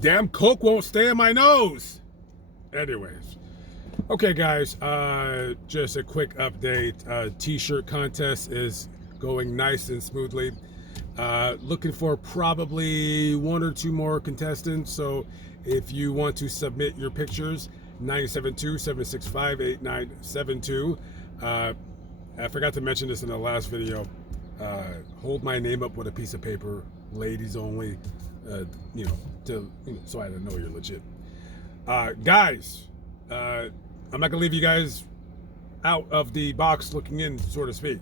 Damn Coke won't stay in my nose. Anyways. Okay, guys, just a quick update. T-shirt contest is going nice and smoothly. Looking for probably one or two more contestants. So if you want to submit your pictures, 972-765-8972. I forgot to mention this in the last video. Hold my name up with a piece of paper, ladies only, so I know you're legit. Guys, I'm not gonna leave you guys out of the box looking in, so to speak.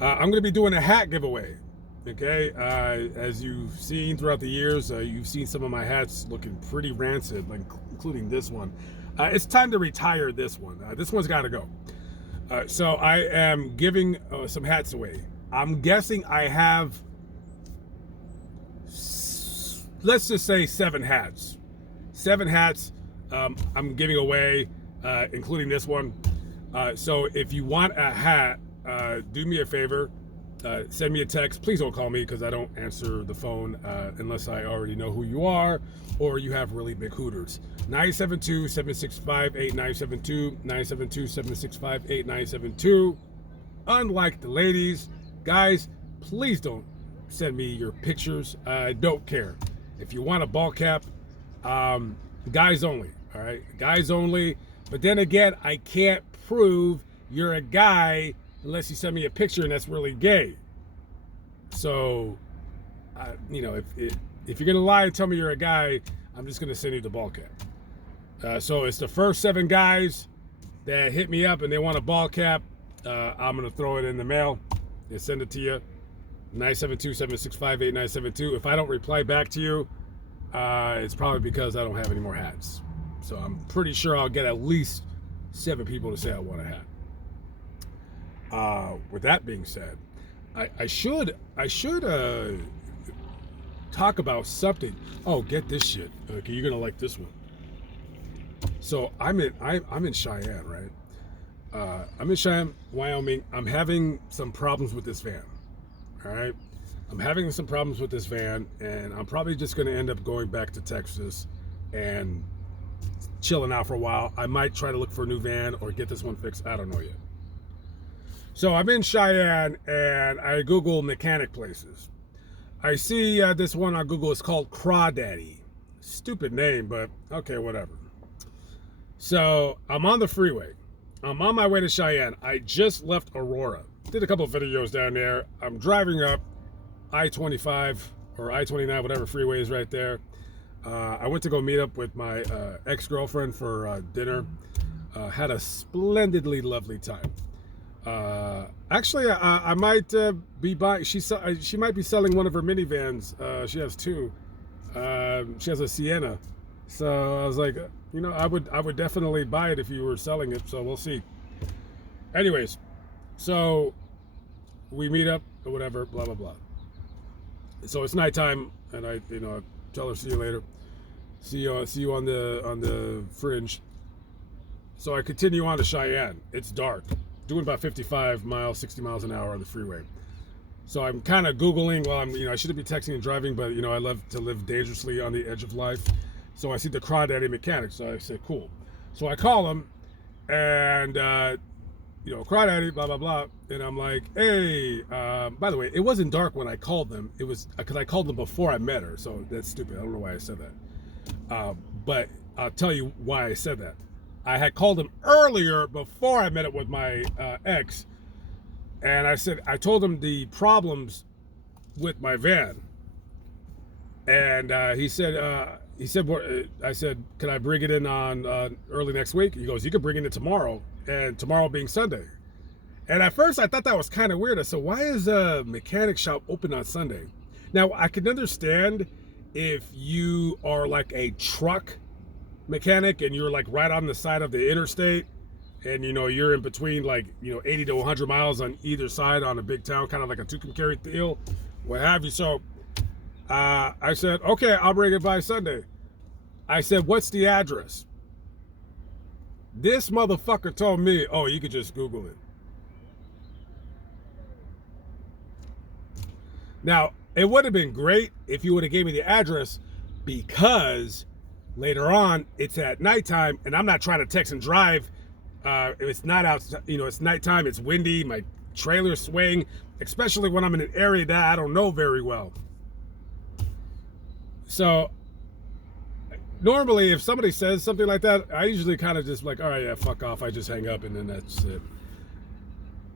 I'm gonna be doing a hat giveaway. Okay, as you've seen throughout the years, you've seen some of my hats looking pretty rancid, like including this one. It's time to retire this one. This one's got to go. So I am giving some hats away. I'm guessing I have, let's just say 7 hats. 7 hats I'm giving away, including this one. So if you want a hat, do me a favor. Send me a text. Please don't call me because I don't answer the phone unless I already know who you are or you have really big hooters. 972-765-8972. 972-765-8972. Unlike the ladies, guys, please don't send me your pictures. I don't care. If you want a ball cap, guys only. All right, guys only. But then again, I can't prove you're a guy unless you send me a picture and that's really gay. So, if you're gonna lie and tell me you're a guy, I'm just gonna send you the ball cap. So it's the first 7 guys that hit me up and they want a ball cap. I'm gonna throw it in the mail and send it to you. 972-765-8972. If I don't reply back to you, it's probably because I don't have any more hats. So I'm pretty sure I'll get at least 7 people to say I want a hat. With that being said, I should talk about something. Oh, get this shit. Okay, you're gonna like this one. So I'm in Cheyenne, right? I'm in Cheyenne, Wyoming. I'm having some problems with this van. All right, I'm having some problems with this van, and I'm probably just gonna end up going back to Texas and chilling out for a while. I might try to look for a new van or get this one fixed. I don't know yet. So I'm in Cheyenne and I Google mechanic places. I see this one on Google. It's called Crawdaddy. Stupid name, but okay, whatever. So I'm on the freeway. I'm on my way to Cheyenne. I just left Aurora. Did a couple of videos down there. I'm driving up I-25 or I-29, whatever freeway is right there. I went to go meet up with my ex-girlfriend for dinner. Had a splendidly lovely time. Actually, I might be buying. She might be selling one of her minivans. She has 2. She has a Sienna. So I was like, I would definitely buy it if you were selling it. So we'll see. Anyways, so we meet up or whatever. Blah blah blah. So it's nighttime, and I tell her see you later. See you on the fringe. So I continue on to Cheyenne. It's dark. Doing about 55 miles, 60 miles an hour on the freeway. So I'm kind of Googling while I shouldn't be texting and driving, but I love to live dangerously on the edge of life. So I see the Crawdaddy mechanic. So I say, cool. So I call him and, Crawdaddy, blah, blah, blah. And I'm like, hey, by the way, it wasn't dark when I called them. It was because I called them before I met her. So that's stupid. I don't know why I said that. But I'll tell you why I said that. I had called him earlier before I met up with my ex, and I told him the problems with my van, and I said, can I bring it in on early next week? He goes, you can bring it in tomorrow, and tomorrow being Sunday. And at first I thought that was kind of weird. I said, why is a mechanic shop open on Sunday? Now I can understand if you are like a truck mechanic and you're like right on the side of the interstate and you're in between 80 to 100 miles on either side on a big town, kind of like a two-can-carry deal, what have you. So I said, okay, I'll bring it by Sunday. I said, what's the address? This motherfucker told me, oh, you could just Google it. Now, it would have been great if you would have gave me the address, because later on it's at nighttime and I'm not trying to text and drive. If it's not out, it's nighttime, it's windy, my trailer's swaying, especially when I'm in an area that I don't know very well. So normally if somebody says something like that, I usually kind of just like, all right, yeah, fuck off. I just hang up and then that's it.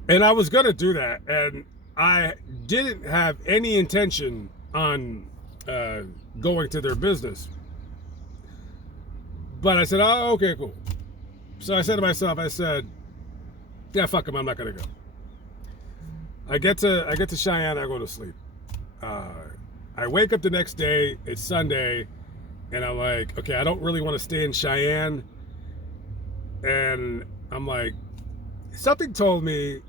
And I was going to do that. And I didn't have any intention on going to their business. But I said, oh, okay, cool. So I said to myself, yeah, fuck them, I'm not going to go. I get to Cheyenne, I go to sleep. I wake up the next day, it's Sunday, and I'm like, okay, I don't really want to stay in Cheyenne. And I'm like, something told me,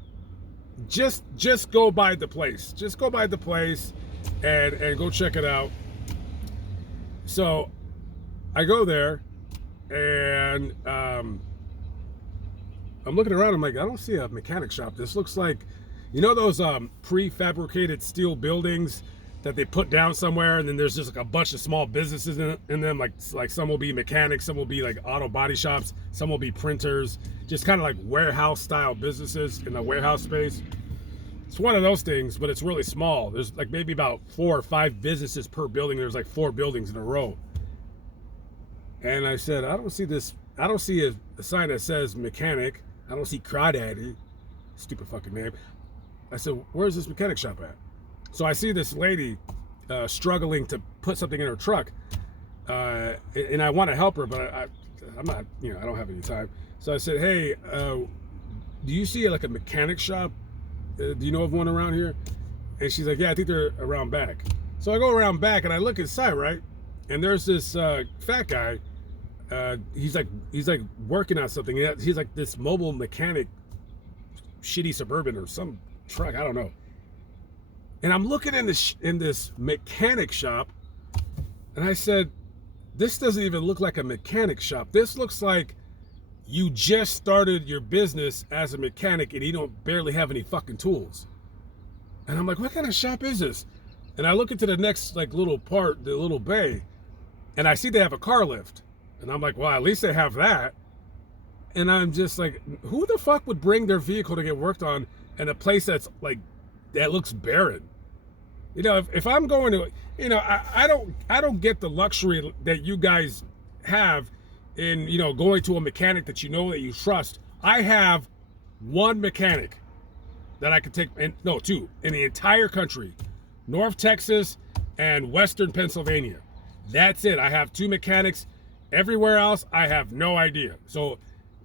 just go by the place. Just go by the place and go check it out. So I go there and I'm looking around, I'm like, I don't see a mechanic shop. This looks like, those prefabricated steel buildings that they put down somewhere, and then there's just like a bunch of small businesses in them. Like some will be mechanics, some will be like auto body shops, some will be printers, just kind of like warehouse style businesses in the warehouse space. It's one of those things, but it's really small. There's like maybe about 4 or 5 businesses per building. There's like 4 buildings in a row. And I said, I don't see a sign that says mechanic. I don't see Crawdaddy. Stupid fucking name. I said, where's this mechanic shop at? So I see this lady struggling to put something in her truck, and I want to help her, but I'm not, I don't have any time. So I said, hey, do you see like a mechanic shop? Do you know of one around here? And she's like, yeah, I think they're around back. So I go around back and I look inside, right? And there's this fat guy. He's like working on something. He's like this mobile mechanic, shitty Suburban or some truck, I don't know. And I'm looking in this mechanic shop, and I said, this doesn't even look like a mechanic shop. This looks like you just started your business as a mechanic and you don't barely have any fucking tools. And I'm like, what kind of shop is this? And I look into the next like little part, the little bay, and I see they have a car lift. And I'm like, well, at least they have that. And I'm just like, who the fuck would bring their vehicle to get worked on in a place that's like, that looks barren? If I'm going to, I don't get the luxury that you guys have in, going to a mechanic that that you trust. I have one mechanic that I could take, two, in the entire country, North Texas and Western Pennsylvania. That's it. I have 2 mechanics. Everywhere else, I have no idea. So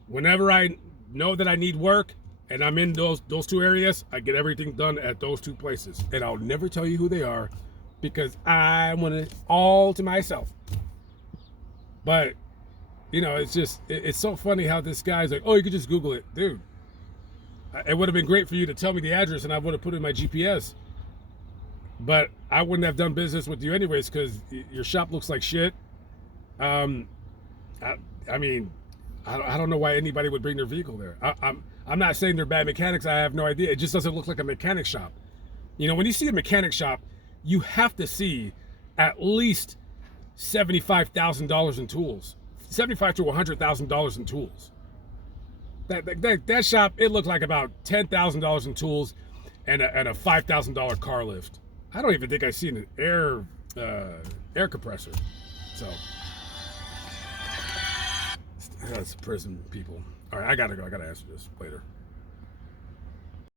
whenever I know that I need work and I'm in those 2 areas, I get everything done at those 2 places. And I'll never tell you who they are because I want it all to myself. But, it's so funny how this guy's like, oh, you could just Google it. Dude, it would have been great for you to tell me the address and I would have put it in my GPS. But I wouldn't have done business with you anyways because your shop looks like shit. I don't know why anybody would bring their vehicle there. I'm not saying they're bad mechanics. I have no idea. It just doesn't look like a mechanic shop. When you see a mechanic shop, you have to see at least $75,000 in tools, $75,000 to $100,000 in tools. That shop, it looked like about $10,000 in tools and a $5,000 car lift. I don't even think I've seen an air compressor. So that's prison people. All right, I gotta go. I gotta answer this later.